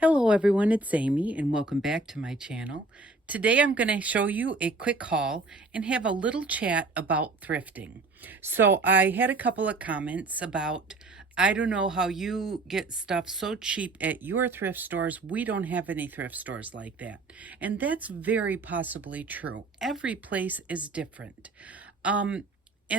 Hello everyone, it's Amy and welcome back to my channel. Today I'm going to show you a quick haul and have a little chat about thrifting. So I had a couple of comments about, I don't know how you get stuff so cheap at your thrift stores. We don't have any thrift stores like that. And that's very possibly true. Every place is different. And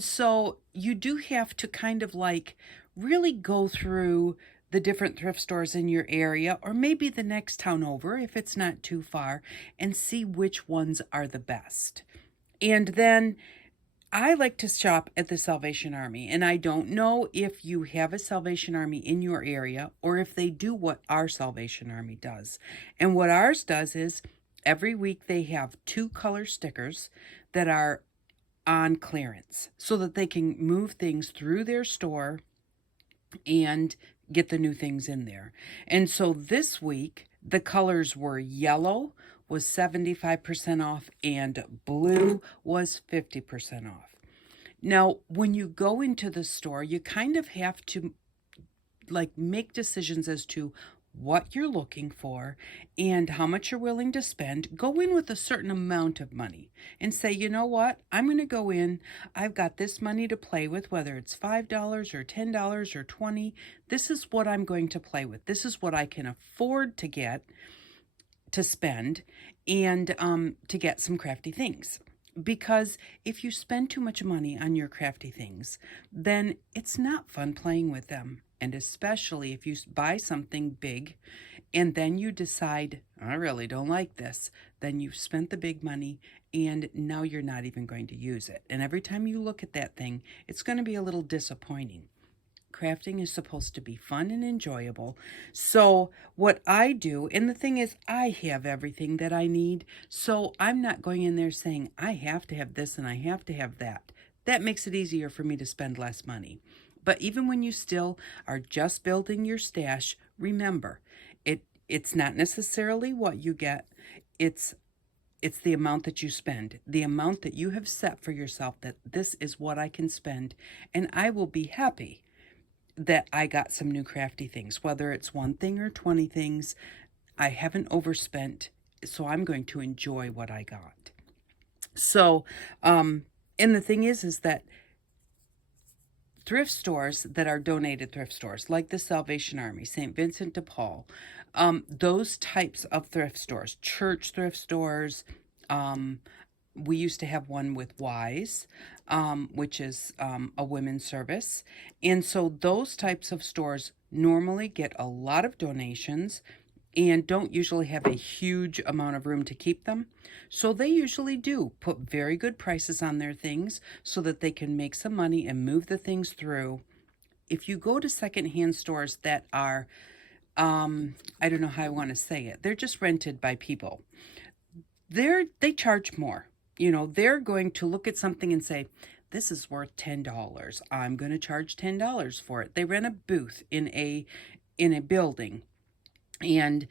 so you do have to kind of like really go through the different thrift stores in your area, or maybe the next town over if it's not too far, and see which ones are the best. And then I like to shop at the Salvation Army, and I don't know if you have a Salvation Army in your area or if they do what our Salvation Army does. And what ours does is every week they have 2 color stickers that are on clearance so that they can move things through their store and get the new things in there. And so this week, the colors were yellow was 75% off and blue was 50% off. Now, when you go into the store, you kind of have to like make decisions as to what you're looking for and how much you're willing to spend. Go in with a certain amount of money and say, you know what, I'm going to go in. I've got this money to play with, whether it's $5 or $10 or $20. This is what I'm going to play with. This is what I can afford to get, to spend, and to get some crafty things. Because if you spend too much money on your crafty things, then it's not fun playing with them. And especially if you buy something big and then you decide, I really don't like this, then you've spent the big money and now you're not even going to use it. And every time you look at that thing, it's going to be a little disappointing. Crafting is supposed to be fun and enjoyable. So what I do, and the thing is, I have everything that I need. So I'm not going in there saying, I have to have this and I have to have that. That makes it easier for me to spend less money. But even when you still are just building your stash, remember, it's not necessarily what you get. It's the amount that you spend, the amount that you have set for yourself, that this is what I can spend, and I will be happy that I got some new crafty things, whether it's one thing or 20 things. I haven't overspent, so I'm going to enjoy what I got. So, and the thing is that thrift stores that are donated thrift stores, like the Salvation Army, St. Vincent de Paul, those types of thrift stores, church thrift stores, we used to have one with Wise, which is a women's service. And so those types of stores normally get a lot of donations and don't usually have a huge amount of room to keep them. So they usually do put very good prices on their things so that they can make some money and move the things through. If you go to secondhand stores that are, I don't know how I want to say it, they're just rented by people. They charge more. You know, they're going to look at something and say, this is worth $10. I'm going to charge $10 for it. They rent a booth in a building, and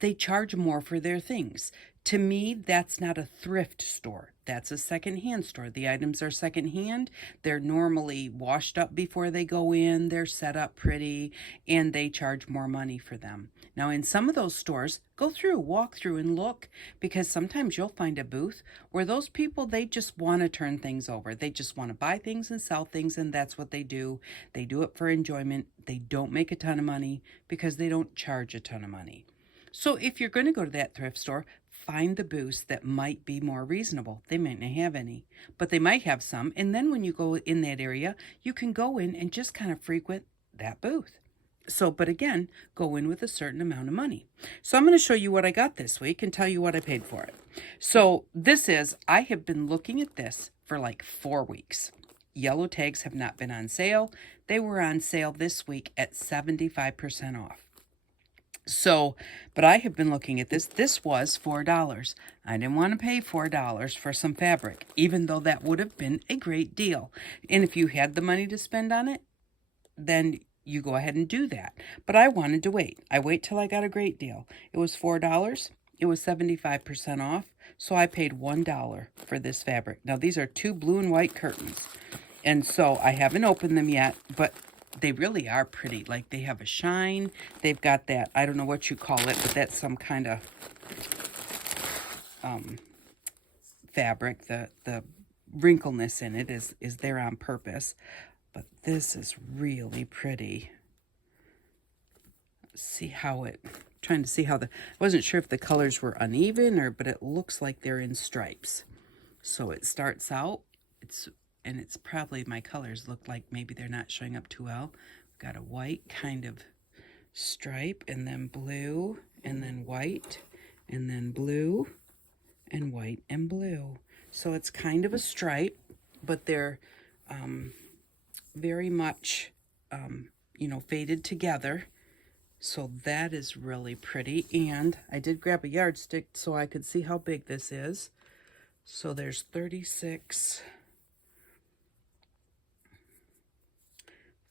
they charge more for their things. To me, that's not a thrift store. That's a secondhand store. The items are secondhand. They're normally washed up before they go in. They're set up pretty, and they charge more money for them. Now, in some of those stores, walk through and look, because sometimes you'll find a booth where those people, they just want to turn things over. They just want to buy things and sell things, and that's what they do. They do it for enjoyment. They don't make a ton of money because they don't charge a ton of money. So if you're going to go to that thrift store, find the booths that might be more reasonable. They might not have any, but they might have some. And then when you go in that area, you can go in and just kind of frequent that booth. So, but again, go in with a certain amount of money. So I'm going to show you what I got this week and tell you what I paid for it. So I have been looking at this for like 4 weeks. Yellow tags have not been on sale. They were on sale this week at 75% off. So, but I have been looking at this. This was $4. I didn't want to pay $4 for some fabric, even though that would have been a great deal. And if you had the money to spend on it, then you go ahead and do that. But I wanted to wait. I wait till I got a great deal. It was $4. It was 75% off. So I paid $1 for this fabric. Now these are 2 blue and white curtains. And so I haven't opened them yet, but they really are pretty. Like, they have a shine. They've got that, I don't know what you call it, but that's some kind of fabric. The wrinkleness in it is there on purpose. But this is really pretty. See how it, trying to see how I wasn't sure if the colors were uneven but it looks like they're in stripes. So it starts out, and it's probably, my colors look like maybe they're not showing up too well. Got a white kind of stripe, and then blue, and then white, and then blue, and white, and blue. So it's kind of a stripe, but they're very much, faded together. So that is really pretty. And I did grab a yardstick so I could see how big this is. So there's 36,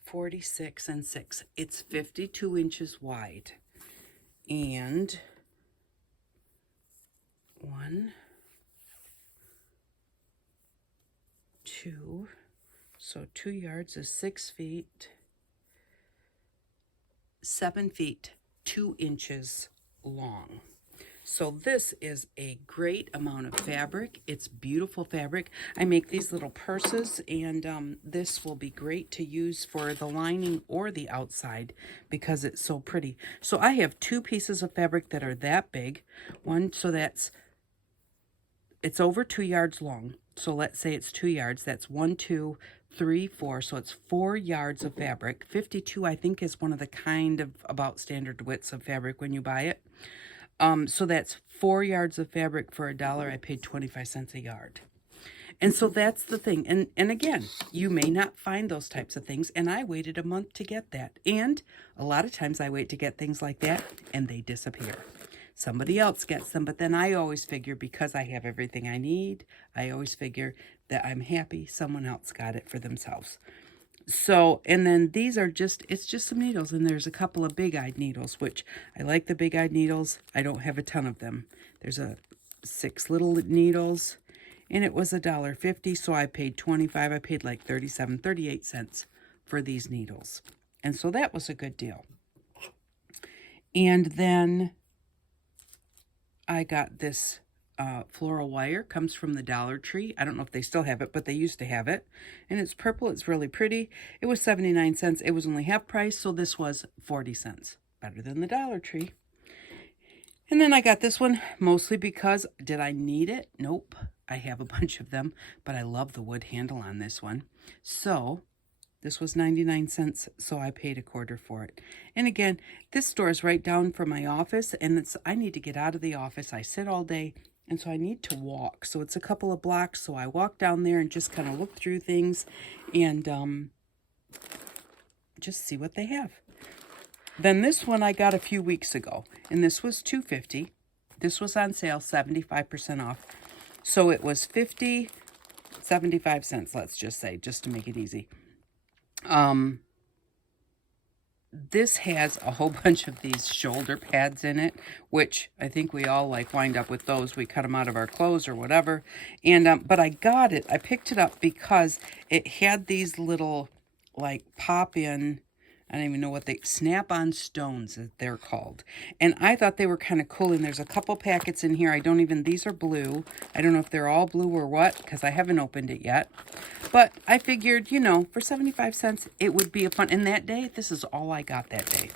46, and 6. It's 52 inches wide. And 1, 2, so 2 yards is 6 feet, 7 feet, 2 inches long. So this is a great amount of fabric. It's beautiful fabric. I make these little purses, and this will be great to use for the lining or the outside because it's so pretty. So I have 2 pieces of fabric that are that big. One, so it's over 2 yards long. So let's say it's 2 yards. That's 1, 2, 3, 4. So it's 4 yards of fabric. 52, I think, is one of the kind of about standard widths of fabric when you buy it. So that's 4 yards of fabric for $1. I paid 25 cents a yard. And so that's the thing. And again, you may not find those types of things. And I waited a month to get that. And a lot of times I wait to get things like that and they disappear. Somebody else gets them, but then I always figure because I have everything I need, I always figure that I'm happy someone else got it for themselves. So, and then these are it's just some needles, and there's a couple of big-eyed needles, which I like the big-eyed needles. I don't have a ton of them. There's 6 little needles, and it was $1.50, so I paid 25. I paid like 37, 38 cents for these needles. And so that was a good deal. And then I got this floral wire. Comes from the Dollar Tree. I don't know if they still have it, but they used to have it. And it's purple. It's really pretty. It was 79 cents. It was only half price, so this was 40 cents. Better than the Dollar Tree. And then I got this one mostly because, did I need it? Nope. I have a bunch of them, but I love the wood handle on this one. So this was 99 cents, so I paid $0.25 for it. And again, this store is right down from my office, and I need to get out of the office. I sit all day, and so I need to walk. So it's a couple of blocks, so I walk down there and just kind of look through things and just see what they have. Then this one I got a few weeks ago, and this was $2.50. This was on sale, 75% off. So it was 75 cents, let's just say, just to make it easy. This has a whole bunch of these shoulder pads in it, which I think we all wind up with those. We cut them out of our clothes or whatever. And but I got it. I picked it up because it had these little pop-in, I don't even know what snap-on stones they're called. And I thought they were kind of cool. And there's a couple packets in here. These are blue. I don't know if they're all blue or what, because I haven't opened it yet. But I figured, for 75 cents, it would be a fun. And that day, this is all I got that day.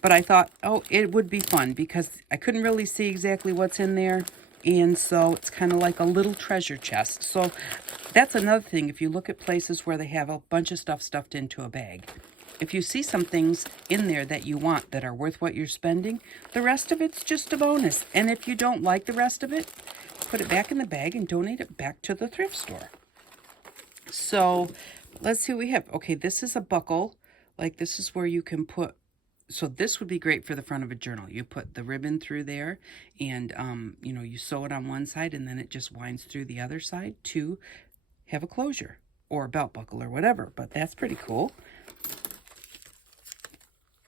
But I thought, oh, it would be fun because I couldn't really see exactly what's in there. And so it's kind of like a little treasure chest. So that's another thing. If you look at places where they have a bunch of stuff stuffed into a bag, if you see some things in there that you want that are worth what you're spending, the rest of it's just a bonus. And if you don't like the rest of it, put it back in the bag and donate it back to the thrift store. So let's see what we have. Okay, this is a buckle. This is where you can put, so this would be great for the front of a journal. You put the ribbon through there and, you sew it on one side and then it just winds through the other side to have a closure or a belt buckle or whatever. But that's pretty cool.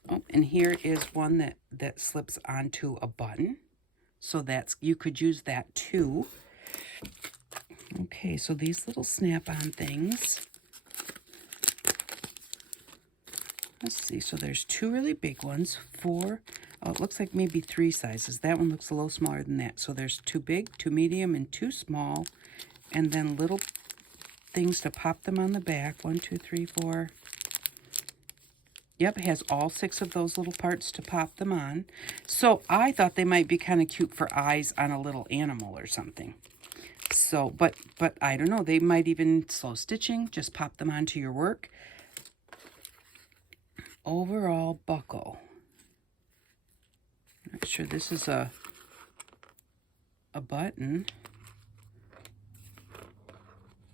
Oh, and here is one that slips onto a button. So you could use that too. Okay, so these little snap-on things. Let's see, so there's 2 really big ones, 4, oh, it looks like maybe 3 sizes. That one looks a little smaller than that. So there's 2 big, 2 medium, and 2 small, and then little things to pop them on the back. 1, 2, 3, 4. Yep, it has all 6 of those little parts to pop them on. So I thought they might be kind of cute for eyes on a little animal or something. So, but I don't know. They might even slow stitching. Just pop them onto your work. Overall buckle. Not sure this is a button.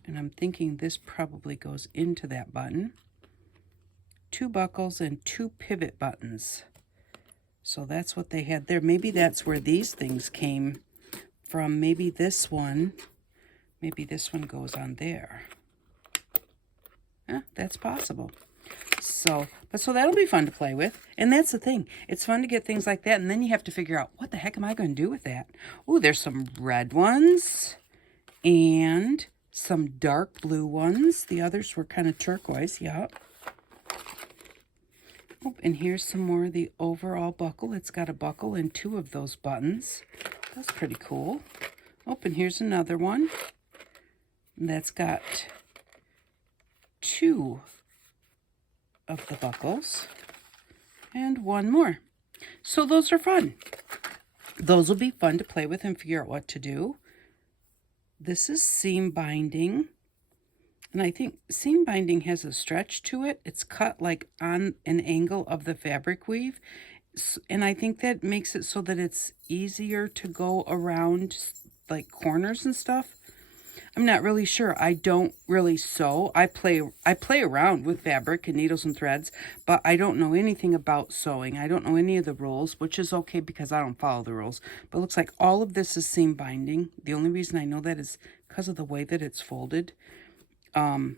And I'm thinking this probably goes into that button. 2 buckles and 2 pivot buttons. So that's what they had there. Maybe that's where these things came from. Maybe this one goes on there. Yeah, that's possible. So that'll be fun to play with. And that's the thing. It's fun to get things like that. And then you have to figure out, what the heck am I going to do with that? Oh, there's some red ones and some dark blue ones. The others were kind of turquoise. Yep. Oh, and here's some more of the overall buckle. It's got a buckle and 2 of those buttons. That's pretty cool. Oh, and here's another one. That's got 2 of the buckles and 1 more. So those are fun. Those will be fun to play with and figure out what to do. This is seam binding. And I think seam binding has a stretch to it. It's cut like on an angle of the fabric weave. And I think that makes it so that it's easier to go around like corners and stuff. I'm not really sure. I don't really sew. I play around with fabric and needles and threads, but I don't know anything about sewing. I don't know any of the rules, which is okay because I don't follow the rules. But it looks like all of this is seam binding. The only reason I know that is because of the way that it's folded. And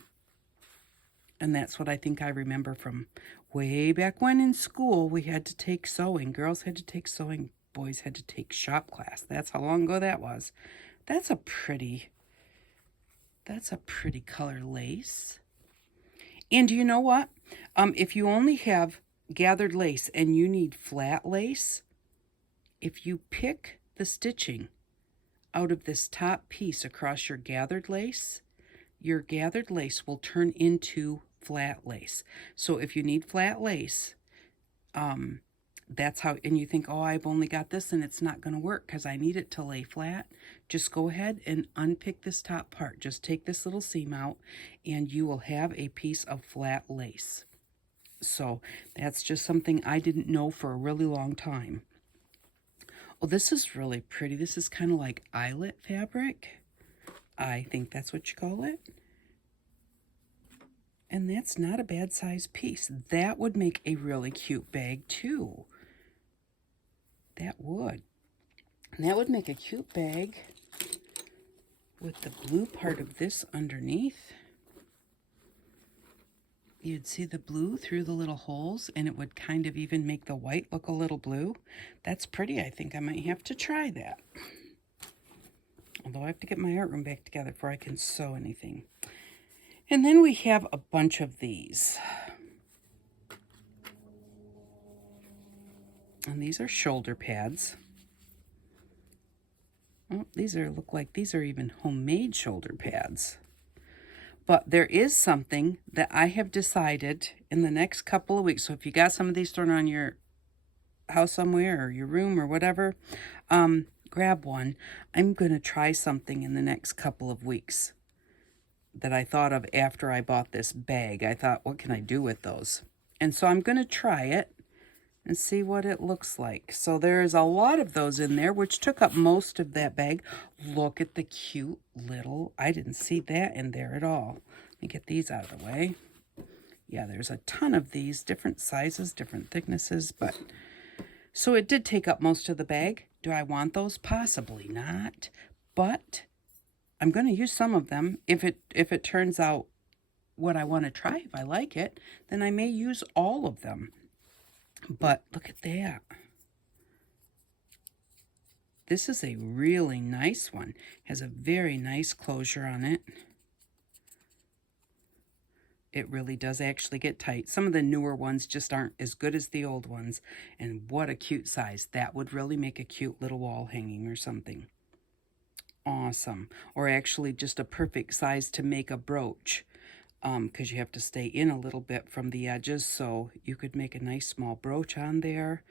that's what I think I remember from way back when in school. We had to take sewing. Girls had to take sewing. Boys had to take shop class. That's how long ago that was. That's a pretty color lace. And you know what? If you only have gathered lace and you need flat lace, if you pick the stitching out of this top piece across your gathered lace will turn into flat lace. So if you need flat lace, that's how, and you think, oh, I've only got this and it's not going to work because I need it to lay flat. Just go ahead and unpick this top part. Just take this little seam out and you will have a piece of flat lace. So that's just something I didn't know for a really long time. Oh, this is really pretty. This is kind of like eyelet fabric. I think that's what you call it. And that's not a bad size piece. That would make a really cute bag too. That would. And that would make a cute bag with the blue part of this underneath. You'd see the blue through the little holes, and it would kind of even make the white look a little blue. That's pretty. I think I might have to try that. Although I have to get my art room back together before I can sew anything. And then we have a bunch of these. And these are shoulder pads. Oh, these look like these are even homemade shoulder pads. But there is something that I have decided in the next couple of weeks. So if you got some of these thrown on your house somewhere or your room or whatever, grab one. I'm going to try something in the next couple of weeks that I thought of after I bought this bag. I thought, what can I do with those? And so I'm going to try it and see what it looks like. So there's a lot of those in there, which took up most of that bag. Look at the cute little, I didn't see that in there at all. Let me get these out of the way. Yeah, there's a ton of these, different sizes, different thicknesses, but so it did take up most of the bag. Do I want those? Possibly not, but I'm going to use some of them. If it turns out what I want to try, if I like it, then I may use all of them. But look at that. This is a really nice one. Has a very nice closure on it. It really does actually get tight. Some of the newer ones just aren't as good as the old ones. And what a cute size. That would really make a cute little wall hanging or something. Awesome. Or actually just a perfect size to make a brooch, because you have to stay in a little bit from the edges, so you could make a nice small brooch on there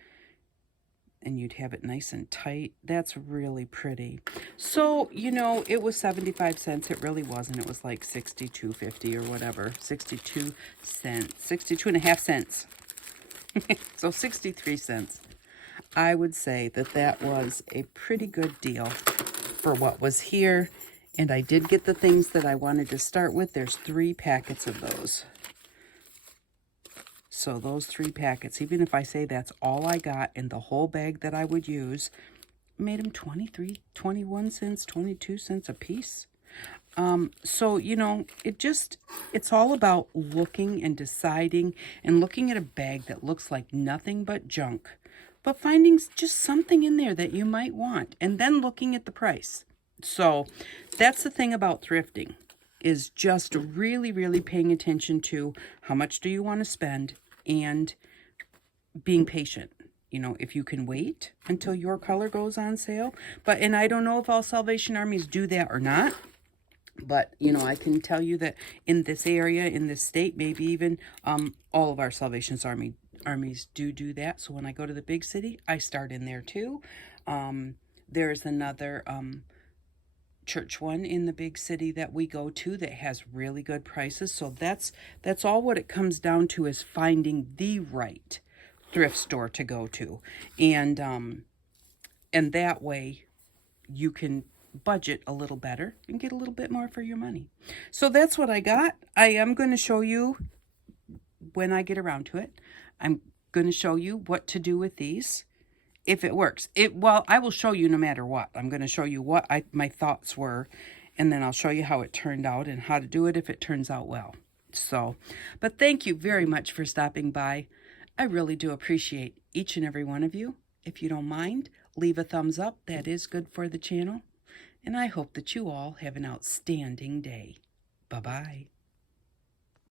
and you'd have it nice and tight. That's really pretty. So, you know, it was 75 cents. It really wasn't. It was like 62.50 or whatever. 62 cents. 62 and a half cents. So 63 cents. I would say that that was a pretty good deal for what was here. And I did get the things that I wanted to start with. There's 3 packets of those. So those 3 packets, even if I say that's all I got in the whole bag that I would use, made them 23, 21 cents, 22 cents a piece. So, you know, it's all about looking and deciding and looking at a bag that looks like nothing but junk, but finding just something in there that you might want and then looking at the price. So that's the thing about thrifting, is just really, really paying attention to how much do you want to spend and being patient. You know, if you can wait until your color goes on sale. And I don't know if all Salvation Armies do that or not. But, you know, I can tell you that in this area, in this state, maybe even all of our Salvation Armies do that. So when I go to the big city, I start in there too. There's another church one in the big city that we go to that has really good prices. So that's all what it comes down to, is finding the right thrift store to go to. And that way you can budget a little better and get a little bit more for your money. So that's what I got. I am going to show you when I get around to it. I'm going to show you what to do with these if it works. Well, I will show you no matter what. I'm going to show you what my thoughts were, and then I'll show you how it turned out and how to do it if it turns out well. So, but thank you very much for stopping by. I really do appreciate each and every one of you. If you don't mind, leave a thumbs up. That is good for the channel. And I hope that you all have an outstanding day. Bye-bye.